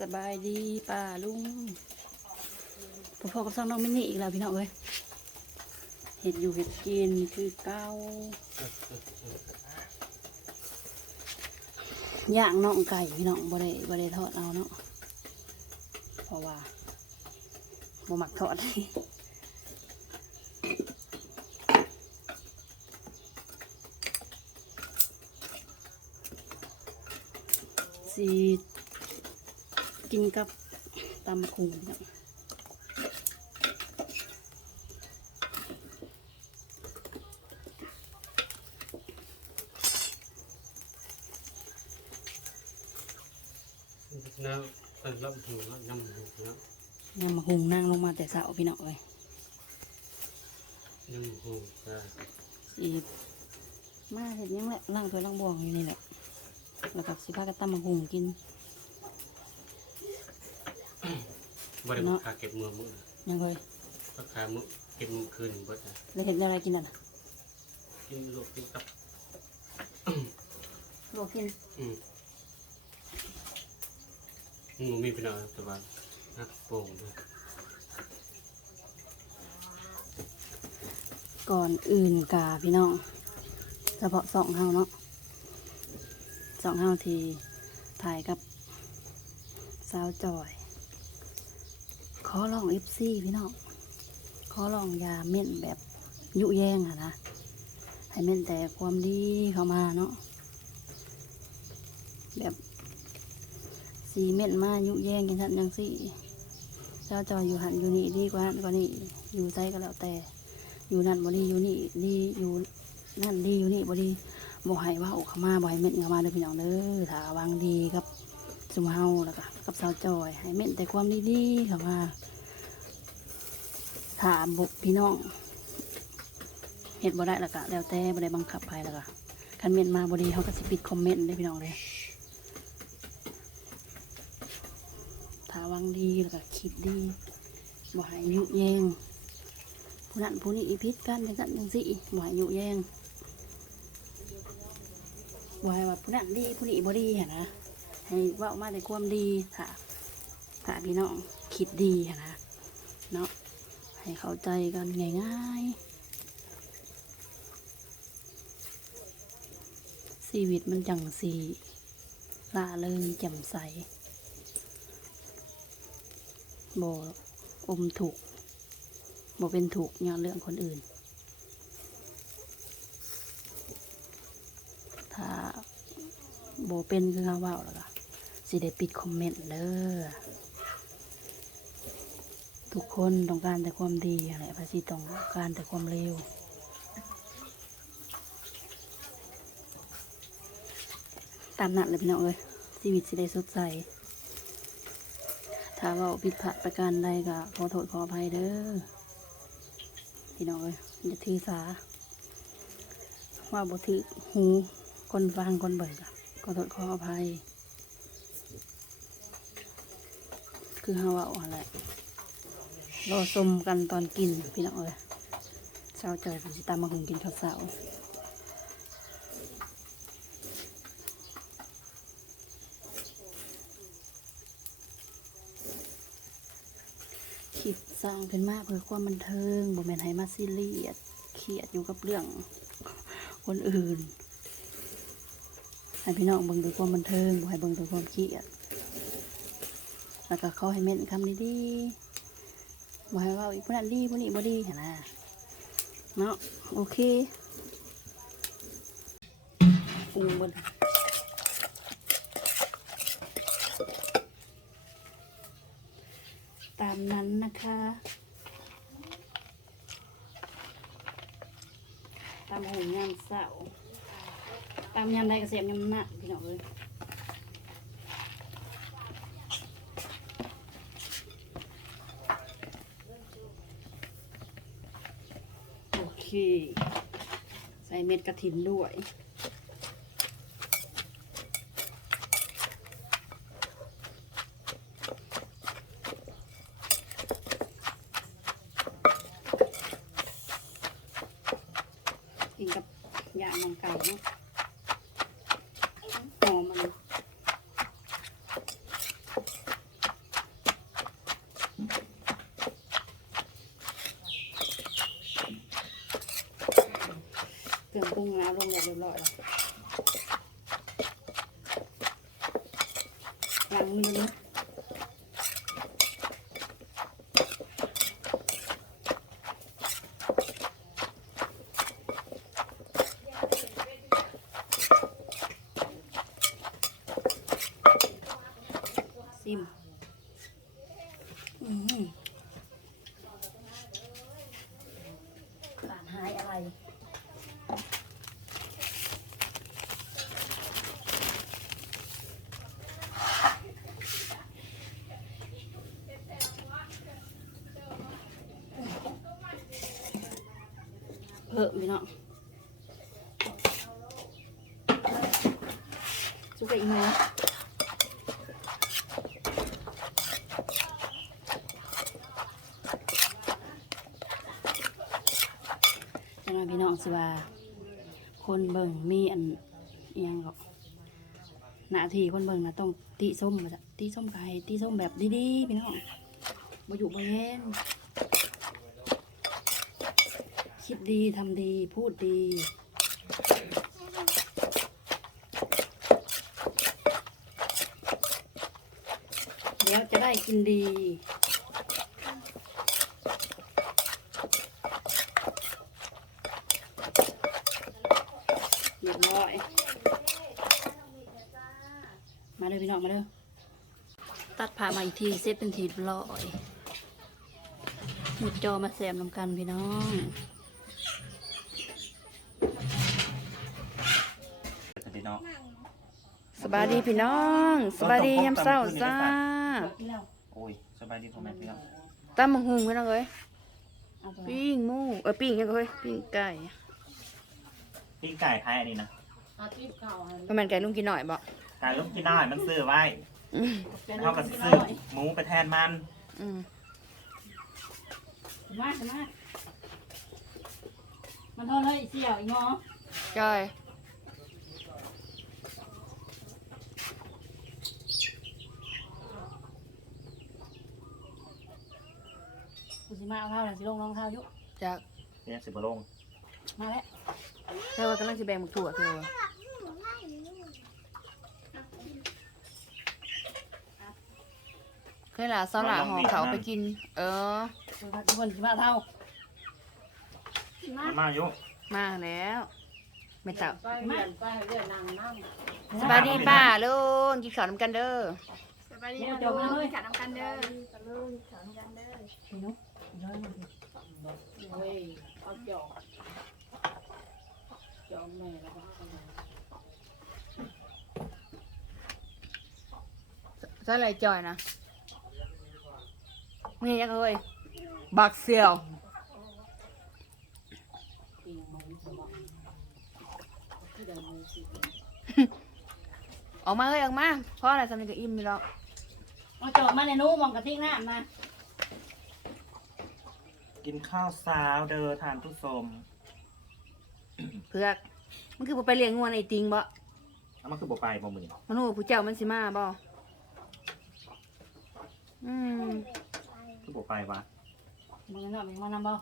สบายดีป้าลุงพ่อพ่อกับซ่องน้องมินนี่อีกแล้วพี่น้องเอ้ยเห็ดอยู่เห็ดกินคือเก้าย่างน่องไก่พี่น้องบ่ได้บ่ได้ทอดเอาเนาะเพราะว่าบ่มักทอดสี กินกับตำบักคุงพี่น้องแล้วเป็นรับหูแล้วยำหูแล้วยำบักคุงนั่งลงมาแต่เช้าพี่น้องเอ้ยยำหูก็สีมาเห็ดหยังแหละล่างถ้วยล่างบวงอยู่นี่แหละแล้วกับสิพากันตำบักคุงกิน บริเนาะขาเก็บมือมือยังเลยราคามือเก็บมือคืนเบิดนะแล้วเห็ดอะไรกินอะนะกินลูกกินกับลวกกินอืมงูมีเป็นอะไรแต่ว่านักโป่งด้วยก่อนอื่นกาพี่น้องเฉพาะสองเฮาเนาะสองเฮาที่ถ่ายกับสาวจอยข อลองเอฟซีพี่น้องขอลองยาเม่นแบบยุแยงอะนะ ให้เม่นแต่ความดีเข้ามาเนาะ แบบสีเม่นมายุแยงกันทันยังสี่เจ้าจอยอยู่หันอยู่นี่ดีกว่าหันกว่านี่อยู่ใจก็แล้วแต่ อยู่นั่นบดีอยู่นี่ดีอยู่นั่นดีอยู่นี่บดีบ่ให้ว่าอกเข้ามาบ่ให้เม่นเข้ามาเด้อพี่น้องเด้อถ้าวางดีกับ สุมเฮาแล้วก็กับสาวจอยให้เม่นแต่ความดีๆเข้ามาถามบุกพี่น้องเฮ็ดบ่ได้และกะแล้วแต่บ่ได้บังคับใครและกะคันเม่นมาบ่ดีเขาก็สิปิดคอมเมนต์ได้พี่น้องเลยถ้าวังดีแล้วก็คิดดีบ่ให้ยุแยงผู้นั้นผู้นี้อีพิษกันจังซั่นจังซี่บ่ให้ยุแยงบ่ให้ว่าผู้นั้นดีผู้นี้บ่ดีหันนะ ให้เว้ามาแต่ความดีถ้าถ้าพี่น้องคิดดีนะเนาะให้เข้าใจกันง่ายๆชีวิตมันจังสีล่าเริงแจ่มใสโบอมถูกโบเป็นถูกย้อนเรื่องคนอื่น ถ้าโบเป็นคือเขาเว่าแล้วก็ สิได้ปิดคอมเมนต์เด้อทุกคนต้องการแต่ความดีอะไรพระสิต้องการแต่ความเร็วตามนั้นเลยพี่น้องเอ้ยชีวิตสิได้สดใสถ้าเว่าผิดพลาดประการใดก็ขอโทษขออภัยเด้อพี่น้องเอ้ยอย่าถือสา ว่าบ่ถือหูคนฟังคนเบิกอะขอโทษขออภัย คือเฮาเว่าอะไรรอชมกันตอนกินพี่น้องเอ้ยเช้าเจอสิตามมาหุงกินข้าวเสาคลิปสร้างขึ้นมาเพื่อความบันเทิงบ่แม่นให้มาซีเรียสเครียดอยู่กับเรื่องคนอื่นให้พี่น้องเบิ่งด้วยความบันเทิงบ่ให้เบิ่งด้วยความเครียด แล้วก็เขาให้เม่นคำดีๆบ่ให้เว่าอีกผู้นั้นดีผู้นี้บ่ดีหั่นนะเนาะโอเคปรุงหมดตามนั้นนะคะตามหูยามเสาตามยามใดก็เสียมยามหนักพี่น้องเอ้ย โอเค ใส่เม็ดกระถินด้วย กินกับยางมังไก่เนาะหอมมัน เอาลงอย่างเรียบร้อยแล้วล้างมือนะ ซิมอืมหลานหายอะไร เพิ่มพี่น้องสุกอีกหน่อยจังหวะพี่น้องสิว่า คนเบิ่งมีอันเอียงก็หน้าที่คนเบิ่งนะต้องตีส้มมาจ้ะตีส้มไก่ตีส้มแบบดีๆพี่น้องบ่อยู่บ่เย็น คิดดีทำดีพูดดีเดี๋ยวจะได้กินดี เรียบร้อย มาเลยพี่น้องมาเลยตัดผ่ามาอีกทีเซตเป็นทีร้อย หมุดจอมาแซมนำกันพี่น้อง พี่น้อง ส บายดีพี่น้องสบายดียามเศร้าจ้าโอ้ยสบายดีพ่อแม่พี่น้องตั้มมังหุงพี่น้องเอ้ยปิ้งหมูเออปิ้งยังเอ้ยปิ้งไก่ปิ้งไก่ไทยอันนี้นะประมาณไก่ลุงกินหน่อยบอกไก่ลูกกินน้อยมันซื้อไว้อืมเท่ากับซื้อหมูไปแทนมันอืมมามามันเท่าเลยเสี่ยวอีงอใช่ สิมาเอาข้าวแล้วสิลงรองเท้าอยู่จากเรียกสิบลงมาแล้วเธอว่ากำลังจะแบ่งหมึกถั่วเธอว่ะเคยหลาซาหลาห่อเขาไปกิน เออ ทุกคนสิมาเอาเท่ามาอยู่มาแล้วไม่ตับมาสบายดีป้าลุงกินข้าวน้ำกันเด้อ สบายดีเดี๋ยวนะจบมาเลยขันน้ำกันเด้อพี่นุ๊ก ย้อยมาสิเฮ้ยเอาจอกจอกแม่แล้วก็เอามาซาอะไรจอยนะมียังเอ้ยบักเซียวปีนมาวิศวะที่เดินมือสิออกมาเฮ้ยออกมาเพราะอะไรสำนึกกับอิ่มอยู่แล้วเอาจอกมาในนู้มองกระติกน้ำนะ กินข้าวสาวเด้อทานทุกสมเพือกมันคือบ่ไปเลี้ยงงวนไอ้ติงบ่แล้วมันคือบ่ไปบ่มือมันโหผู้เจ้ามันสิมาบ่อืมคือบ่ไปวะมึงน่ะมึงมานำบ่อ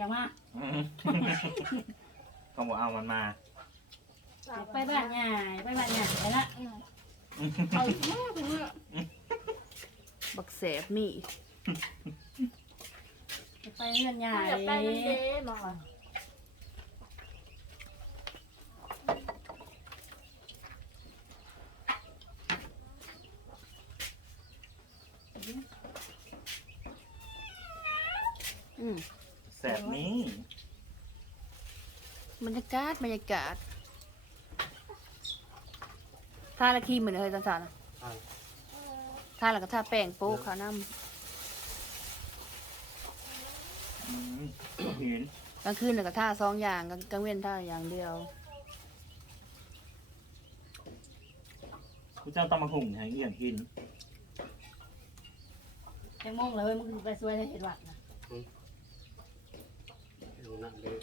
ยากมาอืมต้องบอกเอามันมาอยากไปบ้านใหญ่ไปบ้านใหญ่ไปละเอาอีกมากเลยบักแสบมีจะไป เรือนใหญ่อยากได้น้ำเด้มาอืมแสบนี้บรรยากาศบรรยากาศท่าละคีเหมือนเฮ้ยจันสานะท่าแล้วก็ท่าแป้งโป๊กขาวน้อืมเห็นำ กลางคืนแล้วก็ท่าสองอย่างกลางกลางเว้นท่าอย่างเดียวกูเจ้าต้องมาหุ่งให้เอี่ยงกินแตงโมงเลยมึงไปสวยในเห็ดวัดนะดูนั่งเลย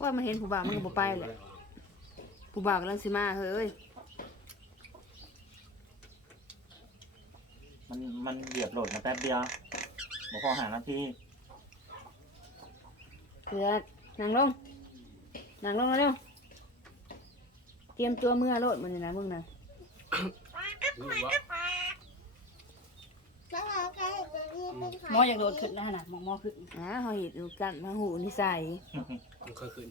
ว่ามันเห็นผู้บ่าวมันก็บ่ไปเลยผู้บ่าวกำลังสิมาเฮ้ย มันมันเหยียบโหลดมาแป๊บเดียวบอกพอหานาทีเพื่อนั่งลงนั่งลงมาเร็วเตรียมตัวเมื่อโลดมันนี่นะมึงนะรู้ว่าหมออยากโดดขึ้นนะน่ะหมอหมอขึ้นอ่าเขาเห็นดูกันมาหูนิสัยมันเคยขึ้น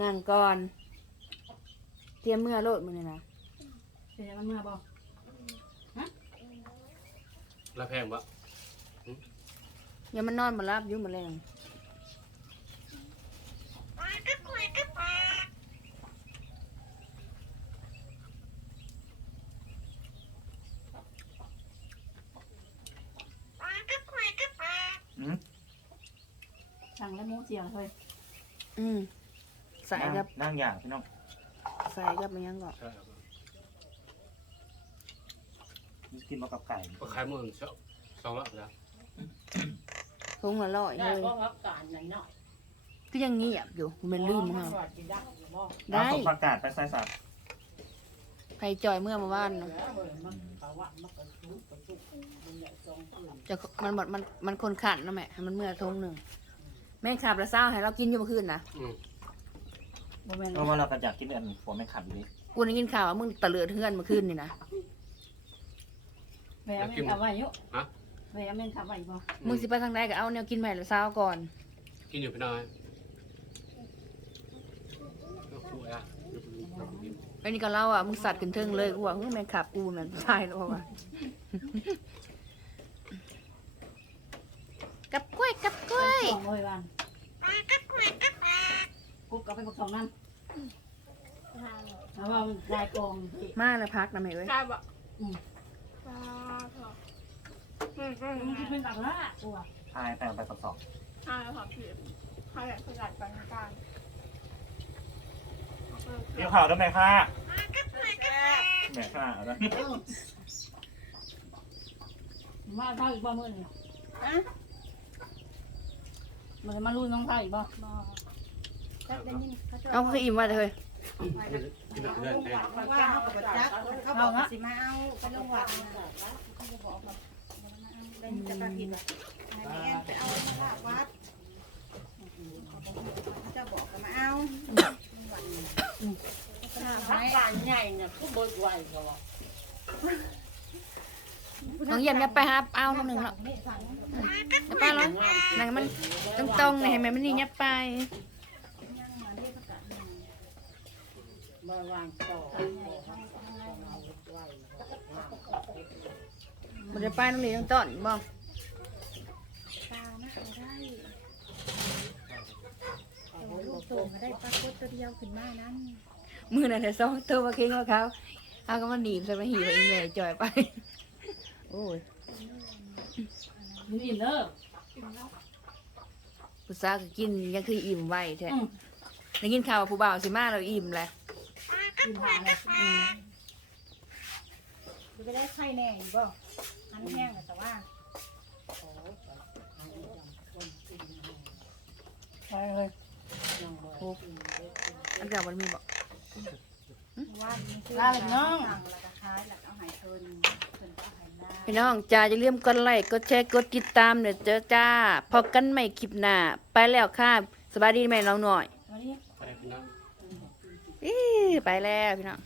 นั่งก่อน เตรียมเมื่อโลดมันนี่นะเป็นยังไงมันมาบ่ แล้วแพงปะอย่ามันนอนมารับอยุ่มาแรงอืมสั่งแล้วหมูเสียงเฮ้ยอืมใส่กับนั่งอย่างพี่น้อง ใส่กับมันยังก่อน ใช่ครับ กินมากับไก่ก็ขายมือสองสองรอบแล้วทงละร้อยได้เลยเพราะว่าการไหนเนาะก็ยังเงียบอยู่มันลืมมั้งว่าสิได้อยู่บ่ได้เอาสมประกาศไปใส่สัตว์ใครจอยเมื่อมาว่านเหลืเนาะอเบิ่งมันภาวะมันก็ทุกข์ก็ทุกข์มันใหญ่จองอื่นจะมันมันมันมันคนขันนะแม่ให้มันเมื่อทงหนึ่งแม่ขับแล้วเศร้าให้เรากินอยู่เมื่อคืนนะอืมบ่แม่นเพราะว่าเราก็อยากกินอันหัวไม่ขับอยู่ดิกูได้ยินข่าวว่ามึงตะเลือดเฮือนเมื่อคืนนี่นะ แม่แม่นขับไว้อยู่แม่แม่นขับไว้บ่มึงสิไปทางใดก็เอาแนวกินใหม่แล้วเศร้าก่อนกินอยู่พี่น้อยก็คุยอะไอ้นี่ก็เล่าอะมึงสัตว์ขึ้นเทิงเลยกูว่ามึงแม่งขับกูนั่นใช่แล้วว่ะ กับกล้วยกับกล้วย สองร้อยวันกุ๊กเอาไปกับสองนั้นแล้วว่ามันลายกองที่มาแล้วพักนะแม่เว้ยได้บ่อืมปลาพอ มึงคิดเป็นตักละตัวพายแต่ไปกับสองอ่าพอผิดให้แบบขยันไปกลางเดี๋ยวข่าวด้วยไหมค่ะแหม่ค่ะเอาละมาเท่าอีกบ่มื้อนี่มันจะมาลุยน้องเท่าอีกบ่เอาคืออิ่มว่าเลยเอาเขาบอกจักเขาบอกว่าสิมาเอาไปลงวัด เป็นจะประผิดให้แม่ไปเอามาวัดจะบอกมาเอาทักการใหญ่เนี่ยคือบ่ไหวก็ว่าน้องเยี่ยมยับไปครับเอาน้ำหนึ่งแล้วยับไปแล้วนั่งมันตรงๆเลยเห็นไหมมันนี่ยับไปบ่วางต่อ มันจะไปน้องเลี้ยงต้นบ้องตานะเขาได้ลูกส่งได้ปลากดตัวเดียวขึ้นมานั้นมือนั่นแหละซ้อตัวมาเค้งกับเขาเอาก็มาหนีบใส่มาหีบไปอีเมย์จ่อยไป โอ้ยมึงอิ่มเด้อผู้สาวก็กินยังคืออิ่มไวแท้อืมได้กินข่าวว่าผู้บ่าวสิมาเราอิ่มแหละอิ่มหาเลยอืมจะไปได้ไข่แน่อยู่บ่อัน แห้งแต่ว่าไปเลยอันเก่ามันมีบอกว่าลาเลยน้องสั่งแล้วก็ขายแล้วเอาหายเพิ่นเพิ่นก็หายลาพี่น้องจ้าจะเลื่อมกดไลค์กดแชร์กดติดตามเดี๋ยวเจอจ้าพอกันใหม่คลิปหน้า ไปแล้วค่ะสบายดีไหมน้องหน่อยไปแล้วพี่น้อง